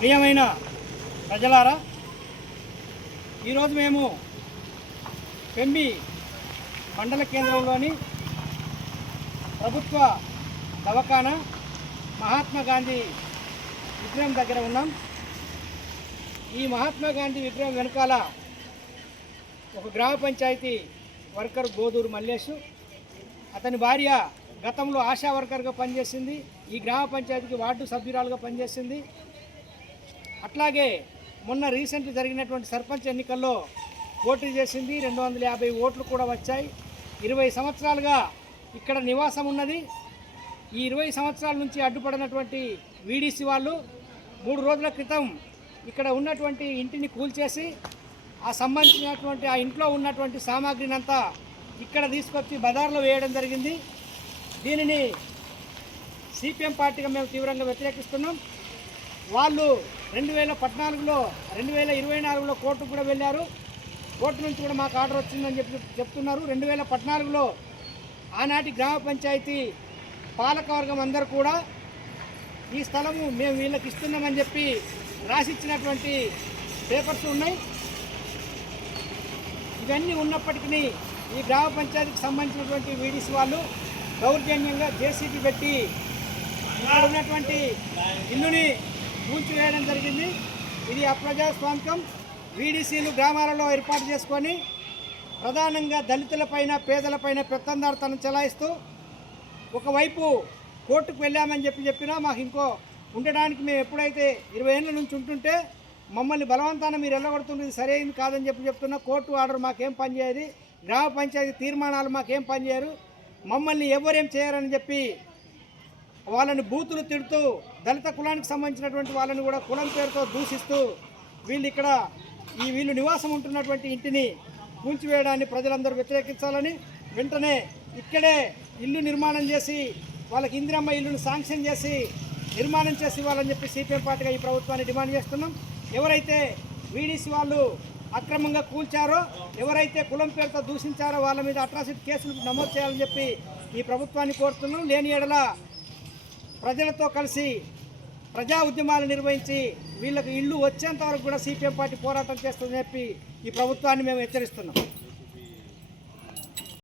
ప్రియమైన ప్రజలారా, ఈరోజు మేము పెంబి మండల కేంద్రంలోని ప్రభుత్వ దవాఖానా మహాత్మా గాంధీ విగ్రహం దగ్గర ఉన్నాం. ఈ మహాత్మా గాంధీ విగ్రహం వెనకాల ఒక గ్రామ పంచాయతీ వర్కర్ గోదూరు మల్లేషు, అతని భార్య గతంలో ఆశా వర్కర్గా పనిచేసింది. ఈ గ్రామ పంచాయతీకి వార్డు సభ్యురాలుగా పనిచేసింది. అట్లాగే మొన్న రీసెంట్ జరిగినటువంటి సర్పంచ్ ఎన్నికల్లో పోటీ చేసింది. 250 ఓట్లు కూడా వచ్చాయి. 20 సంవత్సరాలుగా ఇక్కడ నివాసం ఉన్నది. ఈ 20 సంవత్సరాల నుంచి అడ్డుపడినటువంటి వీడీసీ వాళ్ళు 3 రోజుల క్రితం ఇక్కడ ఉన్నటువంటి ఇంటిని కూల్చేసి ఆ ఇంట్లో ఉన్నటువంటి సామాగ్రిని అంతా ఇక్కడ తీసుకొచ్చి బజార్లో వేయడం జరిగింది. దీనిని సిపిఎం పార్టీగా మేము తీవ్రంగా వ్యతిరేకిస్తున్నాం. వాళ్ళు 2014లో 2024లో కోర్టుకు కూడా వెళ్ళారు. కోర్టు నుంచి కూడా మాకు ఆర్డర్ వచ్చిందని చెప్తున్నారు. 2014లో ఆనాటి గ్రామ పంచాయతీ పాలకవర్గం అందరూ కూడా ఈ స్థలము మేము వీళ్ళకి ఇస్తున్నామని చెప్పి రాసిచ్చినటువంటి పేపర్స్ ఉన్నాయి. ఇవన్నీ ఉన్నప్పటికీ ఈ గ్రామ పంచాయతీకి సంబంధించినటువంటి వీడీసీ వాళ్ళు దౌర్జన్యంగా జేసీబీ పెట్టి ఇక్కడ ఉన్నటువంటి ఇల్లుని కూల్చివేయడం జరిగింది. ఇది అప్రజాస్వామికం. వీడీసీలు గ్రామాలలో ఏర్పాటు చేసుకొని ప్రధానంగా దళితులపైన పేదలపైన పెత్తందారుతనం చెలాయిస్తూ ఒకవైపు కోర్టుకు వెళ్ళామని చెప్పినా మాకు ఇంకో ఉండడానికి మేము ఎప్పుడైతే 20 ఏళ్ళ నుంచి ఉంటుంటే మమ్మల్ని బలవంతాన మీరు వెళ్ళగొడుతున్నది సరైనది కాదని చెప్తున్నా. కోర్టు ఆర్డర్ మాకేం పనిచేయదు, గ్రామ పంచాయతీ తీర్మానాలు మాకేం పనిచేయరు, మమ్మల్ని ఎవరేం చేయరని చెప్పి వాళ్ళని బూతులు తిడుతూ దళిత కులానికి సంబంధించినటువంటి వాళ్ళని కూడా కులం పేరుతో దూషిస్తూ వీళ్ళు నివాసం ఉంటున్నటువంటి ఇంటిని కూల్చివేయడాన్ని ప్రజలందరూ వ్యతిరేకించాలని, వెంటనే ఇక్కడే ఇల్లు నిర్మాణం చేసి వాళ్ళకి ఇందిరమ్మ ఇల్లును శాంక్షన్ చేసి నిర్మాణం చేసి ఇవ్వాలని చెప్పి సిపిఎం పార్టీగా ఈ ప్రభుత్వాన్ని డిమాండ్ చేస్తున్నాం. ఎవరైతే వీడీసీ వాళ్ళు అక్రమంగా కూల్చారో, ఎవరైతే కులం పేరుతో దూషించారో వాళ్ళ మీద అట్రాసిటీ కేసులు నమోదు చేయాలని చెప్పి ఈ ప్రభుత్వాన్ని కోరుతున్నాం. లేని ఎడల ప్రజలతో కలిసి ప్రజా ఉద్యమాలు నిర్వహించి వీళ్ళకి ఇల్లు వచ్చేంత వరకు కూడా సిపిఎం పార్టీ పోరాటం చేస్తుందని చెప్పి ఈ ప్రభుత్వాన్ని మేము హెచ్చరిస్తున్నాం.